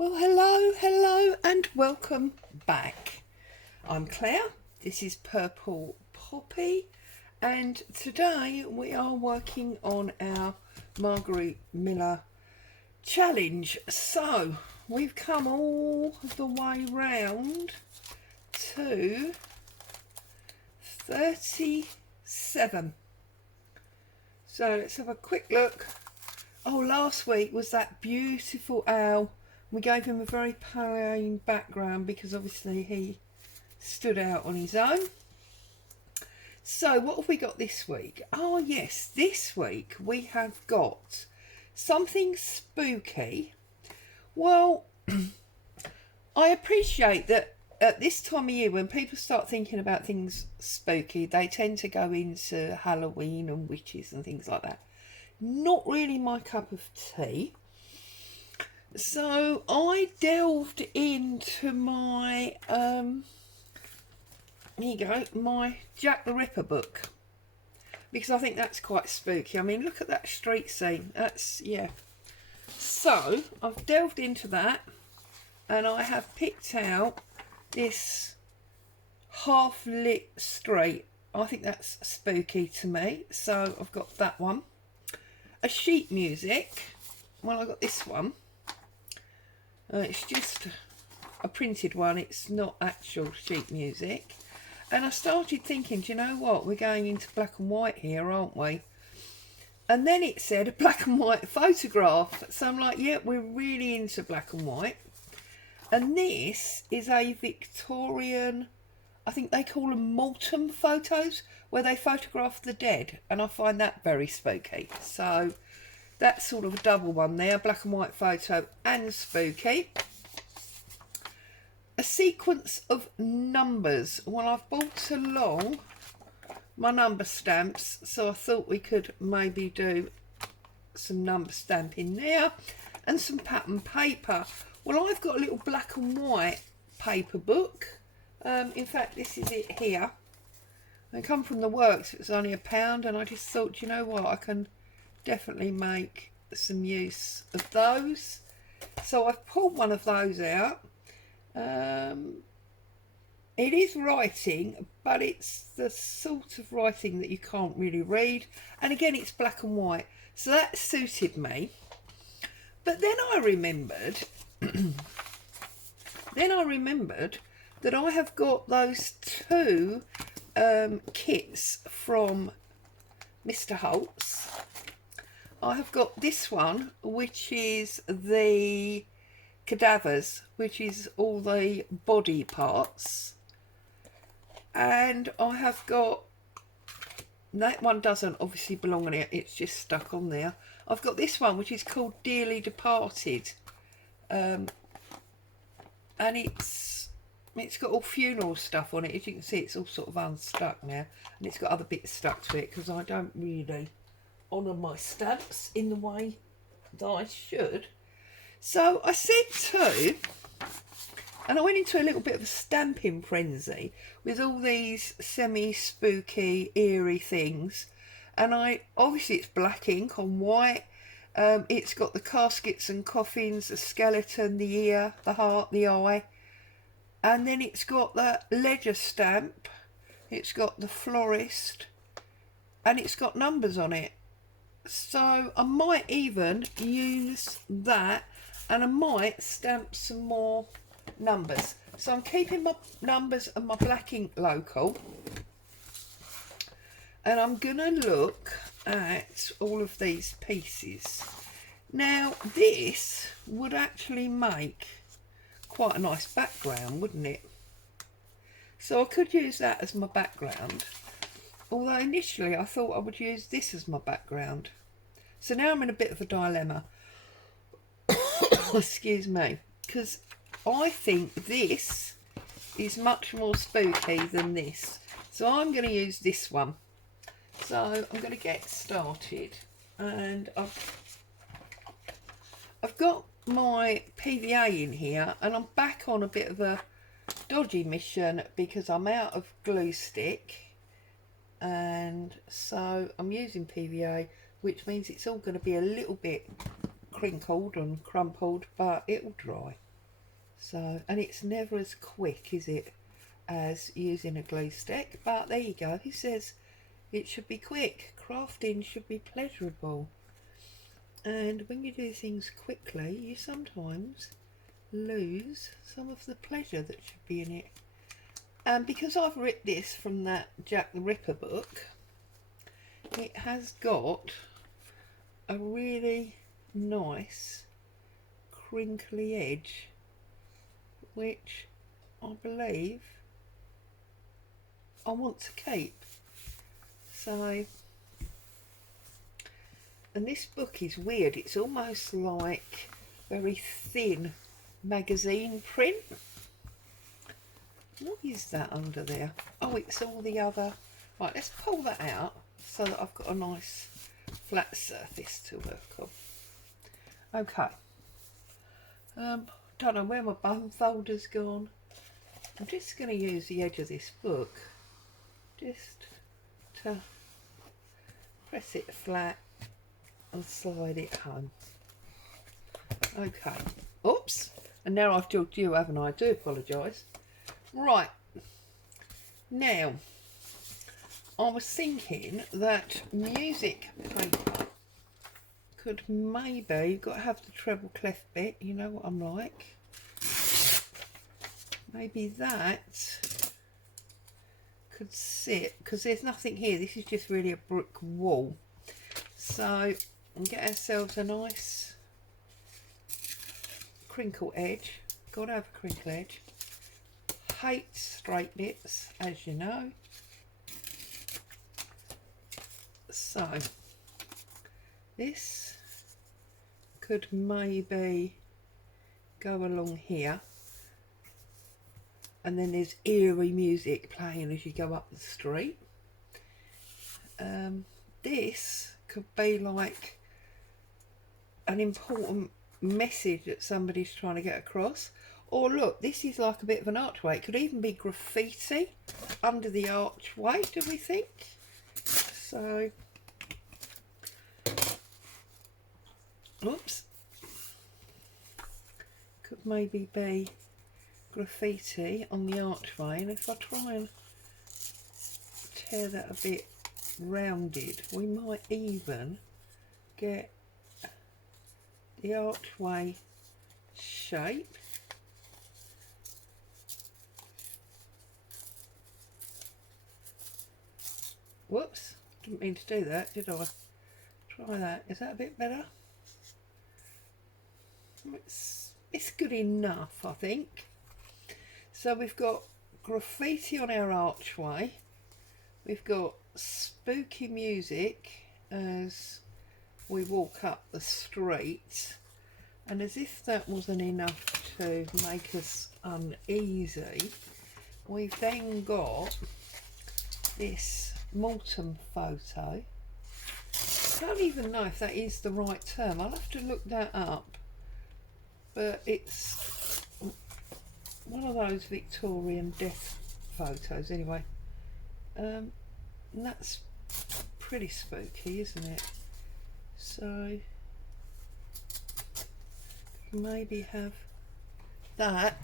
Well, hello, and welcome back. I'm Claire. This is Purple Poppy, and today we are working on our Marguerite Miller challenge. So we've come all the way round to 37. So let's have a quick look. Oh, last week was that beautiful owl. We gave him a very plain background because obviously he stood out on his own. So what have we got this week? Oh yes, this week we have got something spooky. Well, I appreciate that at this time of year when people start thinking about things spooky, they tend to go into Halloween and witches and things like that. Not really my cup of tea. So I delved into my here you go, my Jack the Ripper book, because I think that's quite spooky. I mean, look at that street scene. That's, yeah. So I've delved into that, and I have picked out this half lit street. I think that's spooky to me, so I've got that one. A sheet music. Well, I got this one. It's just a printed one. It's not actual sheet music. And I started thinking, do you know what? We're going into black and white here, aren't we? And then it said a black and white photograph. So I'm like, yeah, we're really into black and white. And this is a Victorian, I think they call them Mortem photos, where they photograph the dead. And I find that very spooky. So that's sort of a double one there, black and white photo and spooky. A sequence of numbers. Well, I've brought along my number stamps, so I thought we could maybe do some number stamping there and some pattern paper. Well, I've got a little black and white paper book. In fact, this is it here. They come from the works. It was only £1, and I just thought, you know what, I can definitely make some use of those. So I've pulled one of those out. It is writing, but it's the sort of writing that you can't really read, and again it's black and white, so that suited me. But then I remembered that I have got those two kits from Mr. Holt's. I have got this one, which is the cadavers, which is all the body parts, and I have got, that one doesn't obviously belong on it, it's just stuck on there. I've got this one, which is called Dearly Departed, and it's got all funeral stuff on it. As you can see, it's all sort of unstuck now, and it's got other bits stuck to it because I don't really honour my stamps in the way that I should. So I said to, and I went into a little bit of a stamping frenzy with all these semi-spooky, eerie things. And obviously it's black ink on white. It's got the caskets and coffins, the skeleton, the ear, the heart, the eye. And then it's got the ledger stamp. It's got the florist. And it's got numbers on it. So I might even use that, and I might stamp some more numbers. So I'm keeping my numbers and my black ink local, and I'm gonna look at all of these pieces. Now this would actually make quite a nice background, wouldn't it? So I could use that as my background, although initially I thought I would use this as my background. So now I'm in a bit of a dilemma. Excuse me, because I think this is much more spooky than this. So I'm going to use this one. So I'm going to get started, and I've got my PVA in here, and I'm back on a bit of a dodgy mission because I'm out of glue stick. And so I'm using PVA, which means it's all going to be a little bit crinkled and crumpled, but it'll dry. So, and it's never as quick, is it, as using a glue stick, but there you go. He says it should be quick. Crafting should be pleasurable. And when you do things quickly, you sometimes lose some of the pleasure that should be in it. And because I've ripped this from that Jack the Ripper book, it has got a really nice crinkly edge, which I believe I want to keep. So, and this book is weird. It's almost like very thin magazine print. What is that under there? Oh, it's all the other. Right, let's pull that out so that I've got a nice flat surface to work on. Okay. Don't know where my bone folder's gone. I'm just going to use the edge of this book just to press it flat and slide it home. Okay. Oops. And now I've jogged you, haven't I? I do apologise. Right. Now, I was thinking that music paper could maybe, you've got to have the treble clef bit, you know what I'm like. Maybe that could sit, because there's nothing here. This is just really a brick wall. So, we'll get ourselves a nice crinkle edge. Got to have a crinkle edge. Hate straight bits, as you know. So, this could maybe go along here, and then there's eerie music playing as you go up the street. This could be like an important message that somebody's trying to get across. Or look, this is like a bit of an archway. It could even be graffiti under the archway, do we think? So, oops, could maybe be graffiti on the archway, and if I try and tear that a bit rounded, we might even get the archway shape. Whoops, didn't mean to do that, did I? Try that. Is that a bit better? It's good enough, I think. So we've got graffiti on our archway. We've got spooky music as we walk up the street. And as if that wasn't enough to make us uneasy, we've then got this Mortem photo. I don't even know if that is the right term. I'll have to look that up. But it's one of those Victorian death photos anyway. And that's pretty spooky, isn't it? So maybe have that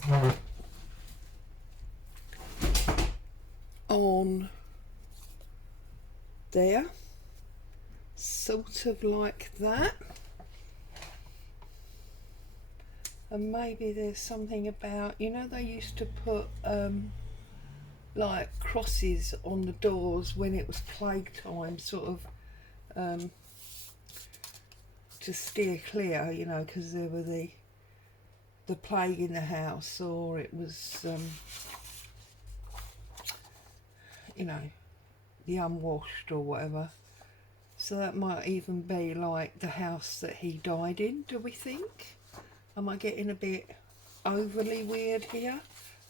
on there, sort of like that. And maybe there's something about, you know, they used to put like crosses on the doors when it was plague time, sort of to steer clear, you know, because there were the plague in the house, or it was you know, the unwashed or whatever. So that might even be like the house that he died in, do we think? Am I getting a bit overly weird here?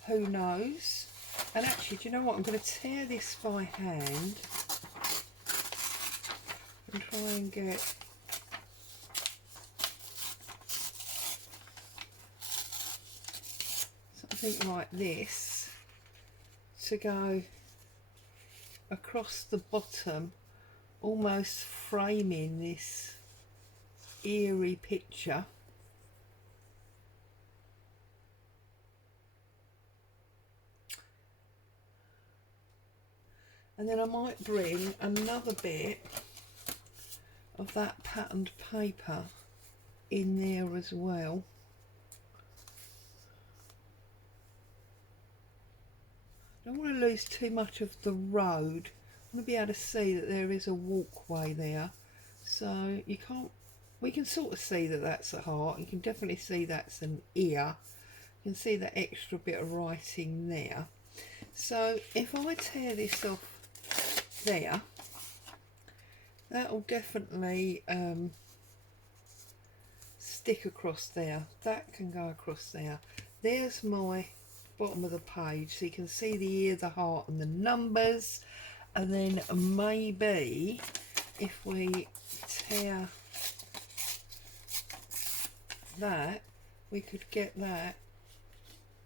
Who knows? And actually, do you know what? I'm going to tear this by hand and try and get something like this to go across the bottom, almost framing this eerie picture. And then I might bring another bit of that patterned paper in there as well. I don't want to lose too much of the road. I want to be able to see that there is a walkway there. So you can't, we can sort of see that that's a heart. You can definitely see that's an ear. You can see that extra bit of writing there. So if I tear this off there, that will definitely stick across there. That can go across there. There's my bottom of the page, so you can see the ear, the heart and the numbers. And then maybe if we tear that, we could get that,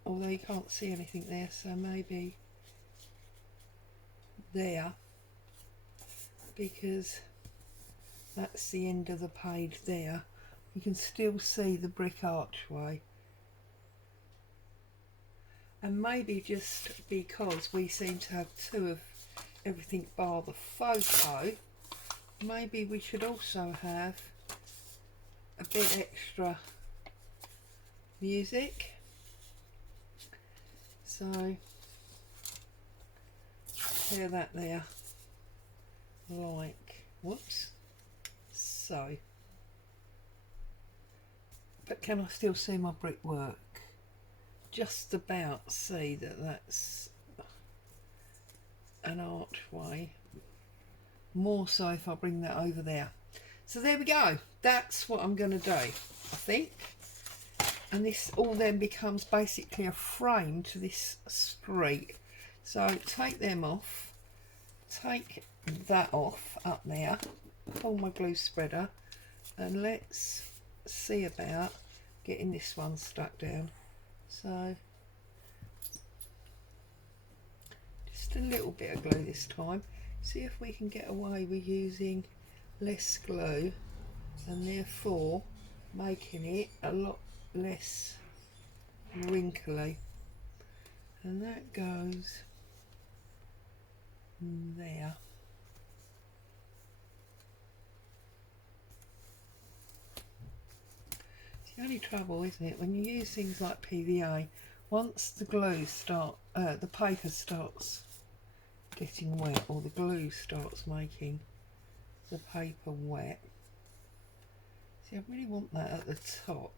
although you can't see anything there, so maybe there, because that's the end of the page there. You can still see the brick archway. And maybe just because we seem to have two of everything bar the photo, maybe we should also have a bit extra music. So tear that there, like, whoops, so. But can I still see my brickwork? Just about see that that's an archway. More so if I bring that over there. So there we go. That's what I'm going to do, I think. And this all then becomes basically a frame to this street. So take them off. Take that off up there. Pull my glue spreader. And let's see about getting this one stuck down. So just a little bit of glue this time. See if we can get away with using less glue and therefore making it a lot less wrinkly. And that goes there. It's the only trouble, isn't it, when you use things like PVA, once the glue the paper starts getting wet, or the glue starts making the paper wet. See, I really want that at the top.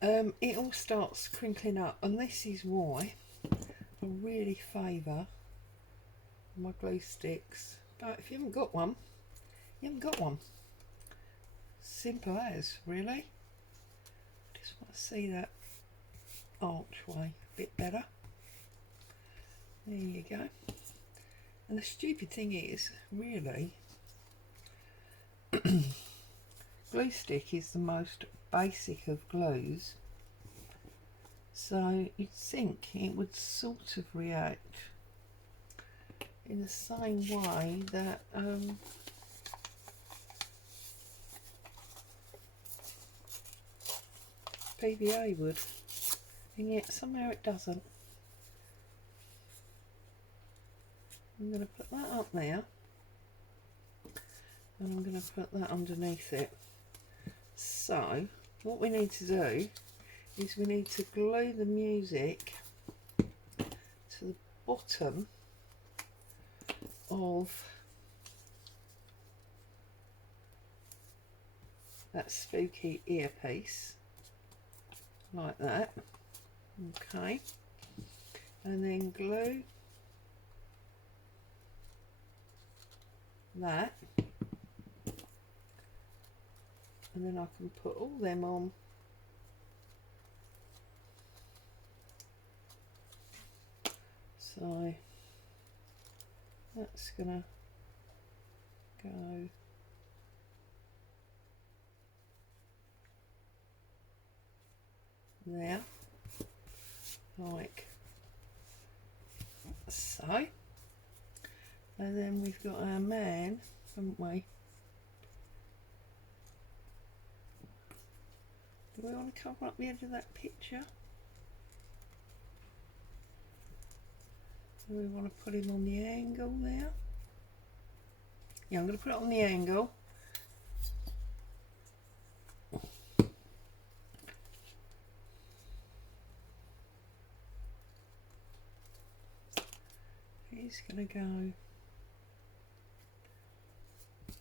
It all starts crinkling up, and this is why I really favour my glue sticks. But if you haven't got one, you haven't got one. Simple as, really. Just want to see that archway a bit better. There you go. And the stupid thing is, really, glue stick is the most basic of glues, so you'd think it would sort of react in the same way that PVA would, and yet somehow it doesn't. I'm going to put that up there, and I'm going to put that underneath it. So what we need to do is we need to glue the music to the bottom of that spooky earpiece, like that. Okay, and then glue that, and then I can put all them on so that's gonna go there, like so. And then we've got our man, haven't we? Do we want to cover up the edge of that picture? Do we want to put him on the angle there? Yeah, I'm going to put it on the angle. He's going to go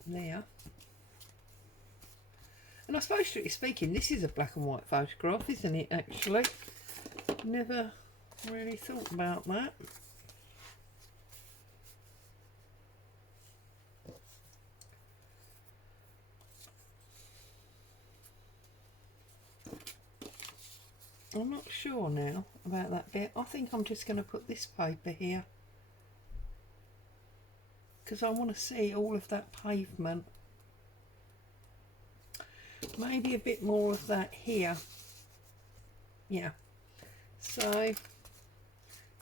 there. And I suppose, strictly speaking, this is a black and white photograph, isn't it, actually? Never really thought about that. I'm not sure now about that bit. I think I'm just going to put this paper here, because I want to see all of that pavement. Maybe a bit more of that here. Yeah. So I'm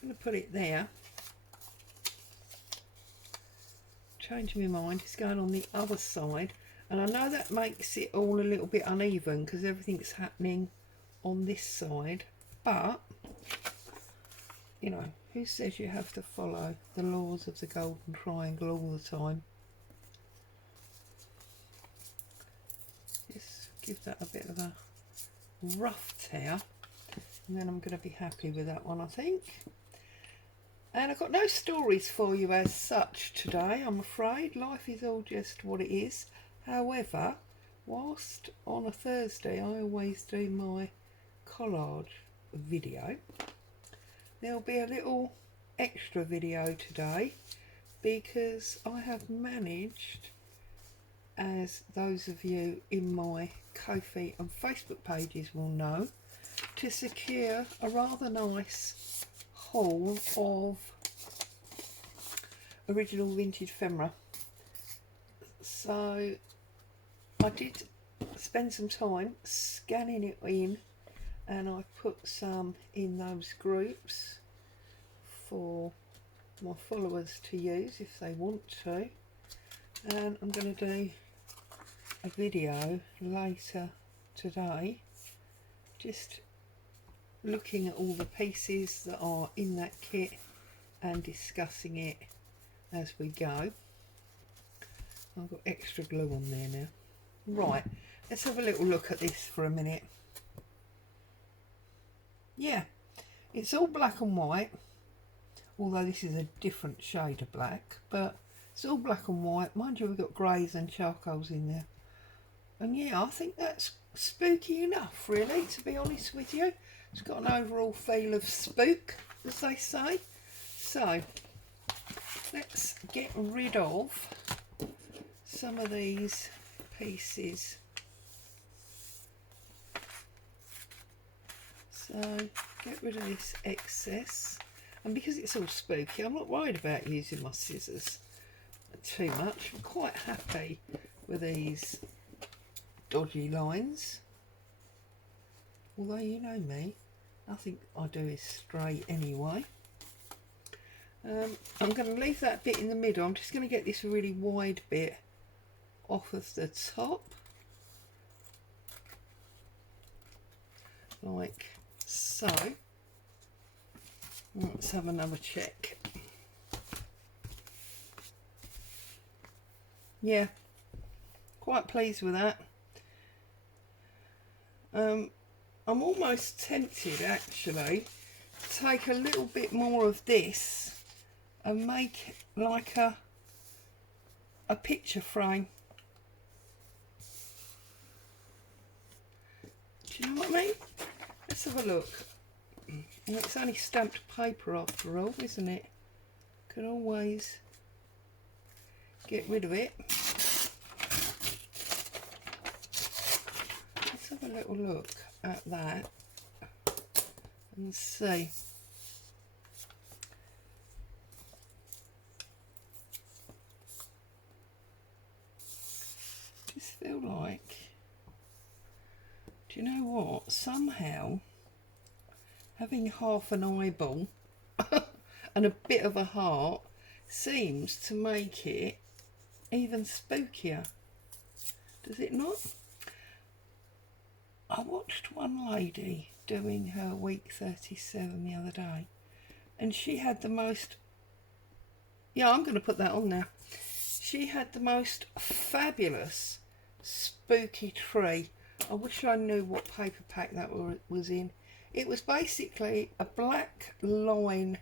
going to put it there. Change my mind. It's going on the other side. And I know that makes it all a little bit uneven because everything's happening on this side. But, you know, who says you have to follow the laws of the golden triangle all the time? Just give that a bit of a rough tear, and then I'm going to be happy with that one, I think. And I've got no stories for you as such today, I'm afraid. Life is all just what it is. However, whilst on a Thursday I always do my collage video, there'll be a little extra video today because I have managed, as those of you in my Kofi and Facebook pages will know, to secure a rather nice haul of original vintage ephemera. So I did spend some time scanning it in, and I put some in those groups for my followers to use if they want to, and I'm going to do a video later today just looking at all the pieces that are in that kit and discussing it as we go. I've got extra glue on there now. Right, let's have a little look at this for a minute. Yeah, it's all black and white, although this is a different shade of black, but it's all black and white. Mind you, we've got greys and charcoals in there. And yeah, I think that's spooky enough, really, to be honest with you. It's got an overall feel of spook, as they say. So, let's get rid of some of these pieces. So, get rid of this excess. And because it's all spooky, I'm not worried about using my scissors too much. I'm quite happy with these dodgy lines. Although, you know me, nothing I do is straight anyway. I'm going to leave that bit in the middle. I'm just going to get this really wide bit off of the top, like so. Let's have another check. Yeah, quite pleased with that. I'm almost tempted actually to take a little bit more of this and make like a picture frame. Do you know what I mean? Let's have a look. And it's only stamped paper after all, isn't it? Can always get rid of it. Let's have a little look at that and see. Just feel like, do you know what? Somehow having half an eyeball and a bit of a heart seems to make it even spookier. Does it not? I watched one lady doing her week 37 the other day, and she had the most Yeah, I'm going to put that on there. She had the most fabulous spooky tree. I wish I knew what paper pack that was in. It was basically a black line,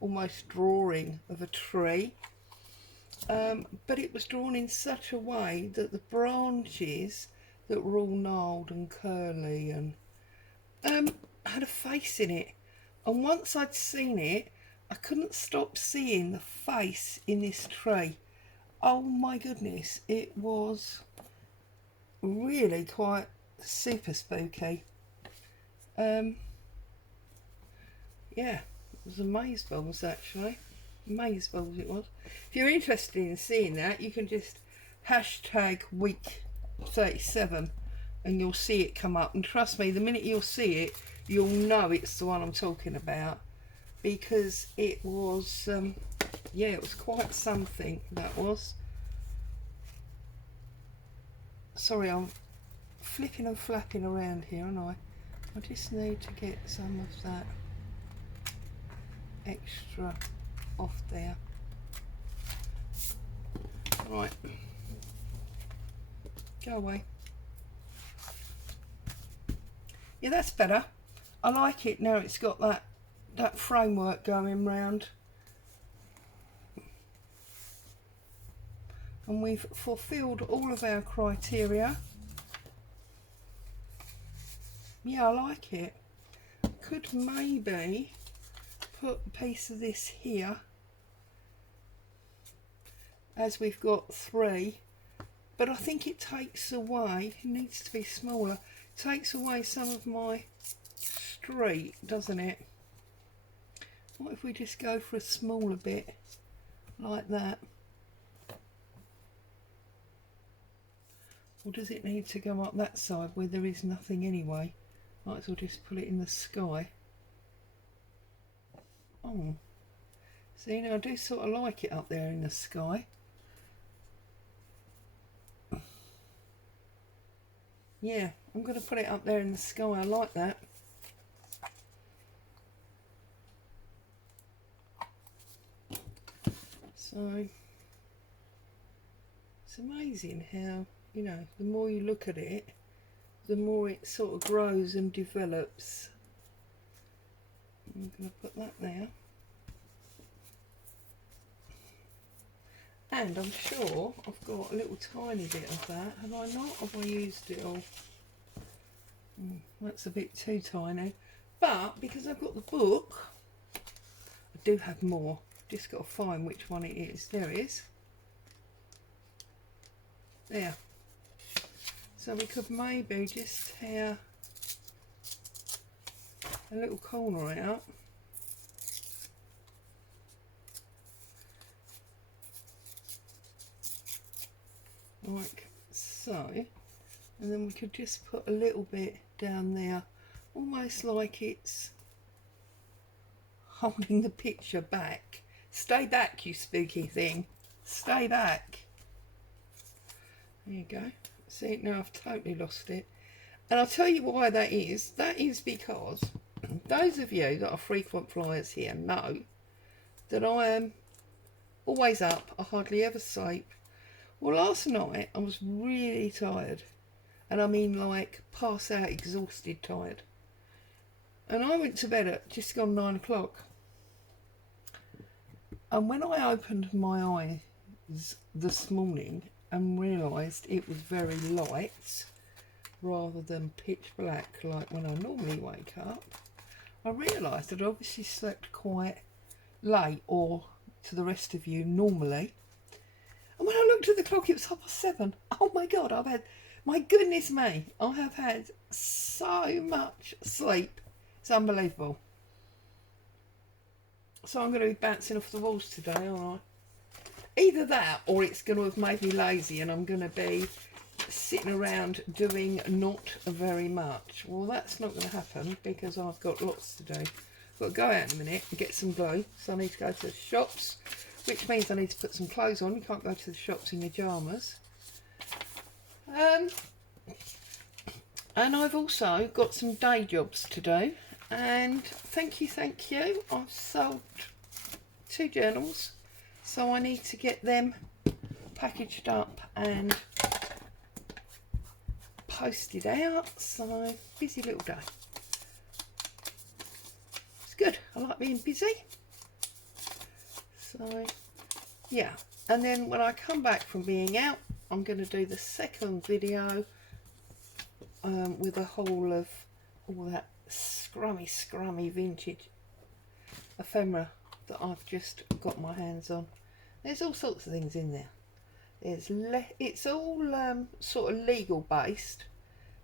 almost drawing of a tree. But it was drawn in such a way that the branches that were all gnarled and curly and had a face in it. And once I'd seen it, I couldn't stop seeing the face in this tree. Oh my goodness, it was really quite super spooky. Yeah, it was amazeballs actually. Amazeballs it was. If you're interested in seeing that, you can just hashtag week 37 and you'll see it come up. And trust me, the minute you'll see it, you'll know it's the one I'm talking about, because it was yeah, it was quite something, that was. Sorry, I'm flipping and flapping around here, aren't I? I just need to get some of that extra off there. Right, go away. Yeah, that's better. I like it now. It's got that framework going round, and we've fulfilled all of our criteria. Yeah, I like it. Could maybe put a piece of this here, as we've got 3, but I think it takes away, it needs to be smaller, takes away some of my street, doesn't it? What if we just go for a smaller bit like that? Or does it need to go up that side where there is nothing anyway? Might as well just put it in the sky. Oh, see, now I do sort of like it up there in the sky. Yeah, I'm going to put it up there in the sky. I like that. So it's amazing how, you know, the more you look at it, the more it sort of grows and develops. I'm going to put that there. And I'm sure I've got a little tiny bit of that. Have I not? Have I used it all? That's a bit too tiny. But because I've got the book, I do have more. Just got to find which one it is. There it is. There. So we could maybe just tear a little corner out. Like so. And then we could just put a little bit down there, almost like it's holding the picture back. Stay back, you spooky thing. Stay back. There you go. See, now I've totally lost it. And I'll tell you why that is. That is because those of you that are frequent flyers here know that I am always up. I hardly ever sleep. Well, last night I was really tired. And I mean like pass out, exhausted, tired. And I went to bed at just gone 9 o'clock. And when I opened my eyes this morning and realised it was very light rather than pitch black like when I normally wake up, I realised I'd obviously slept quite late, or to the rest of you normally. And when I looked at the clock, it was 7:30. Oh my God, my goodness me, I have had so much sleep. It's unbelievable. So I'm going to be bouncing off the walls today, aren't I? Either that, or it's going to have made me lazy and I'm going to be sitting around doing not very much. Well, that's not going to happen because I've got lots to do. I've got to go out in a minute and get some glue. So I need to go to the shops, which means I need to put some clothes on. You can't go to the shops in your pyjamas. And I've also got some day jobs to do. And thank you. I've sold 2 journals So I need to get them packaged up and posted out. So busy little day. It's good. I like being busy. So yeah, and then when I come back from being out, I'm going to do the second video with a haul of all that scrummy vintage ephemera that I've just got my hands on. There's all sorts of things in there. It's all sort of legal based.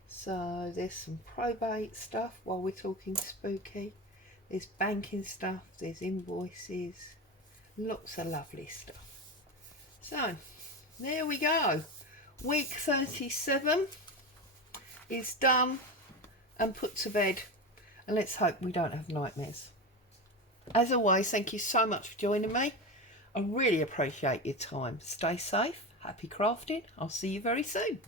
So there's some probate stuff while we're talking spooky. There's banking stuff, there's invoices, lots of lovely stuff. So there we go. Week 37 is done and put to bed, and let's hope we don't have nightmares. As always, thank you so much for joining me. I really appreciate your time. Stay safe, happy crafting. I'll see you very soon.